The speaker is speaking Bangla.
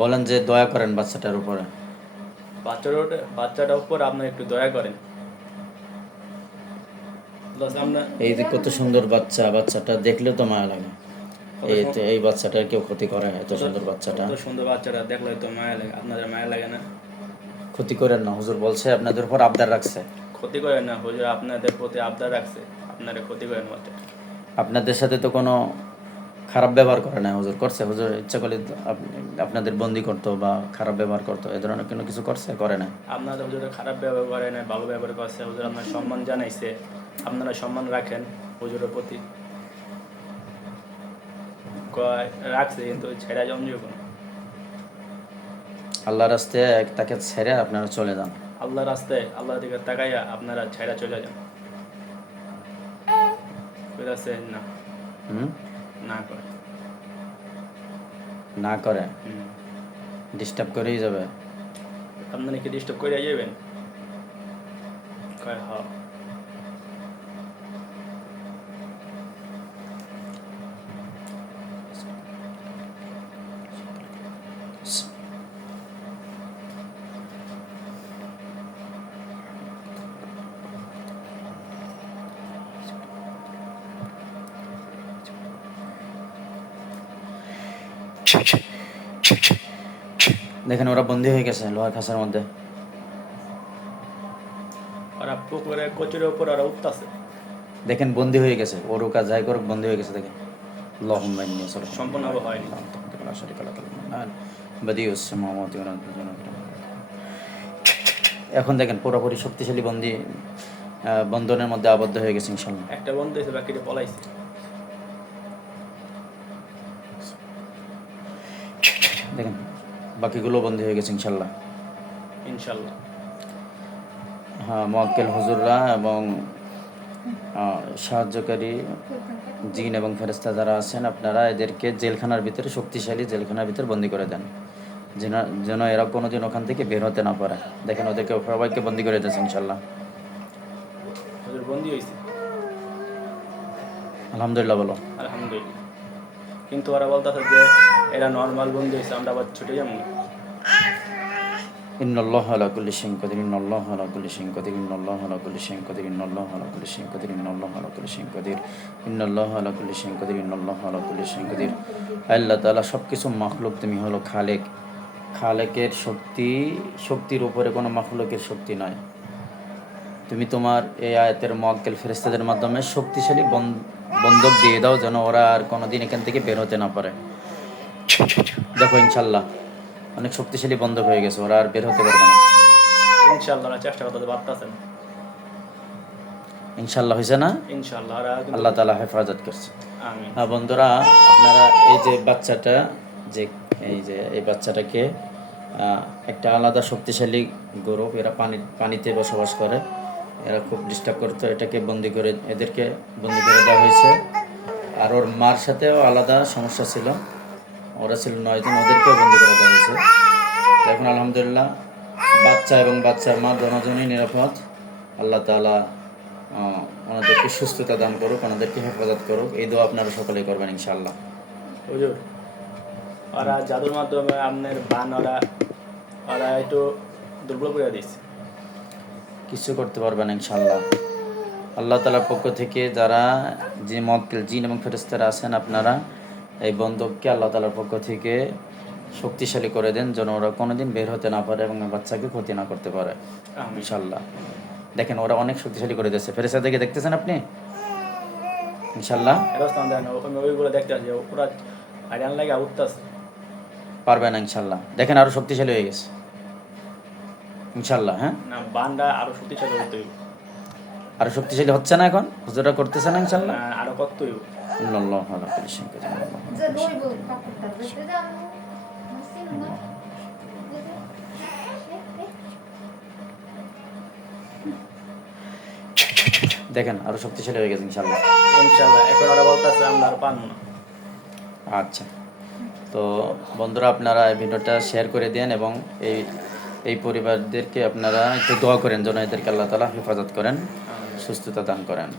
বলেন যে দয়া করেন বাচ্চাটার উপরে। বাচ্চাটার উপর আপনি একটু দয়া করেন। এই যে কত সুন্দর বাচ্চা, বাচ্চাটা দেখলেও তো মায়া লাগে। এই বাচ্চাটার কেউ ক্ষতি করে? এত সুন্দর বাচ্চাটা, এত সুন্দর বাচ্চাটা দেখলে তো মায়া লাগে। আপনাদের মায়া লাগে না? ক্ষতি করেন না, হুজুর বলছে আপনাদের উপর আবদার রাখছে। ক্ষতি করেন না, হুজুর আপনাদের প্রতি আবদার রাখছে, আপনারা ক্ষতি করেন বাচ্চা। আপনাদের সাথে তো কোনো খারাপ ব্যবহার করে না হুজুর? করছে হুজুর? ইচ্ছা করলে আপনাদের বন্দি করতো বা খারাপ ব্যবহার করতো, এ ধরনের কোনো কিছু করছে? করে না। আপনাদের হুজুর খারাপ ব্যবহার করে না, ভালো ব্যবহার করছে। হুজুর আপনার সম্মান জানাইছে, আপনারা সম্মান রাখেন হুজুরের প্রতি। রাখছে কিন্তু ছেড়া জমজিও কোনো। আল্লাহর রাস্তায় তাকে ছেড়ে আপনারা চলে যান। আল্লাহ রাস্তায় আল্লাহর দিকে তাকাইয়া আপনারা ছেড়া চলে যান। বুঝাচ্ছে না? না করে, না করে ডিস্টার্ব করেই যাবে। আপনারা কি ডিস্টার্ব করে যাবেন? কয় হ্যাঁ। দেখেন ওরা বন্দী হয়ে গেছে লোহার খাঁচার মধ্যে। ওরা পুকুরে কচুরের উপর ওরা উঠতেছে। দেখেন বন্দী হয়ে গেছে, ওর কাজ যাই করুক বন্দী হয়ে গেছে। দেখেন সম্পূর্ণ হয়নি। এখন দেখেন পুরোপুরি শক্তিশালী বন্ধনের মধ্যে আবদ্ধ হয়ে গেছে ইনশাল্লাহ। একটা বন্ধু এসে বাকিটা পলাইছে। দেখেন বাকিগুলো বন্দী হয়ে গেছে ইনশাল্লাহ। ইনশাল্লাহ। হ্যাঁ, মোয়াক্কেল হুজুররা এবং সাহায্যকারী জিন এবং ফেরেশতা যারা আছেন, আপনারা এদেরকে জেলখানার ভিতরে, শক্তিশালী জেলখানার ভিতরে বন্দি করে দেন, যেন এরা কোনোদিন ওখান থেকে বের হতে না পারে। দেখেন ওদেরকে সবাইকে বন্দি করে দিয়েছে ইনশাল্লাহ। হুজুর বন্দি হয়েছে। আলহামদুলিল্লাহ বলো। আলহামদুলিল্লাহ। কিন্তু ওরা বলতেছে যে এরা নর্মাল বন্দি হয়েছে, আমরা আবার ছুটে যাবো। ইন্নাল্লাহা আলা কুল্লি শাইইন কাদির, ইন্নাল্লাহা আলা কুল্লি শাইইন কাদির, ইন্নাল্লাহা আলা কুল্লি শাইইন কাদির, ইন্নাল্লাহা আলা কুল্লি শাইইন কাদির, ইন্নাল্লাহা আলা কুল্লি শাইইন কাদির, ইন্নাল্লাহা আলা কুল্লি শাইইন কাদির, ইন্নাল্লাহা আলা কুল্লি শাইইন কাদির। আল্লাহ তাআলা সবকিছু মাখলুক, তুমি হলো খালেক। খালেকের শক্তির উপরে কোনো মাখলুকের শক্তি নয়। তুমি তোমার এই আয়াতের মুয়াক্কেল ফেরেশতাদের মাধ্যমে শক্তিশালী বন্ধক দিয়ে দাও, যেন ওরা আর কোনোদিন এখান থেকে বের হতে না পারে। দেখো ইনশাল্লাহ অনেক শক্তিশালী বন্ধক হয়ে গেছে, ওরা আর বের হতে পারবে না ইনশাআল্লাহ। চেষ্টা করতে পারতেছেন। ইনশাল্লাহ হয়েছে না? ইনশাআল্লাহ আল্লাহ তাআলা হেফাজত করছে। আমিন। হ্যাঁ বন্ধুরা, আপনারা এই যে বাচ্চাটা, এই বাচ্চাটাকে একটা আলাদা শক্তিশালী গ্রুপ, এরা পানিতে বসবাস করে, এরা খুব ডিস্টার্ব করতো। এদেরকে বন্দি করে দেওয়া হয়েছে। আর ওর মার সাথেও আলাদা সমস্যা ছিল, ওরা ছিল 9 জন, ওদেরকেও বন্দি করে দেওয়া হয়েছে। এখন আলহামদুলিল্লাহ বাচ্চা এবং বাচ্চার মা দুজনেই নিরাপদ। আল্লাহ তাআলা ওনাদেরকে সুস্থতা দান করুক, ওনাদেরকে হেফাজত করুক, এই দোয়া আপনারা সকলেই করবেন ইনশাআল্লাহ। হুজুর ওরা জাদুর মাধ্যমে আপনার ওরা একটু দুর্বল করে দিচ্ছে। কিছু করতে পারবেন ইনশাআল্লাহ। আল্লাহ তাআলার পক্ষ থেকে যারা যে মুয়াক্কেল জিন এবং ফেরেশতারা আছেন, আপনারা এই বন্ধককে আল্লাহ তাআলার পক্ষ থেকে শক্তিশালী করে দেন, যেন ওরা কোনোদিন বের হতে না পারে এবং বাচ্চাকে ক্ষতি না করতে পারে ইনশাআল্লাহ। দেখেন ওরা অনেক শক্তিশালী করে দিয়েছে। ফেরেশতাদেরকে দেখতেছেন আপনি ইনশাআল্লাহ? ওইগুলো দেখতে আছে, ওরা আইডান লাগে উঠতেছে। পারবে না ইনশাআল্লাহ। দেখেন আরো শক্তিশালী হয়ে গেছে ইনশাআল্লাহ। হ্যাঁ, না বান্দা আরো শক্তিশালী হতে হইব। আরো শক্তিশালী হচ্ছে না এখন? হুজুররা করতেছে না ইনশাআল্লাহ? আরো কত হইব। আল্লাহু আলা কুল্লি শাইইন কাদির। দেখেন আরো শক্তিশালী হয়ে গেছে ইনশাআল্লাহ। ইনশাআল্লাহ। এখন ওরা বলতেছে আমরা আর পারবো না। আচ্ছা, তো বন্ধুরা আপনারা এই ভিডিওটা শেয়ার করে দেন এবং এই পরিবারদেরকে আপনারা একটু দোয়া করেন, যেন এদেরকে আল্লাহ তাআলা হেফাজত করেন, সুস্থতা দান করেন।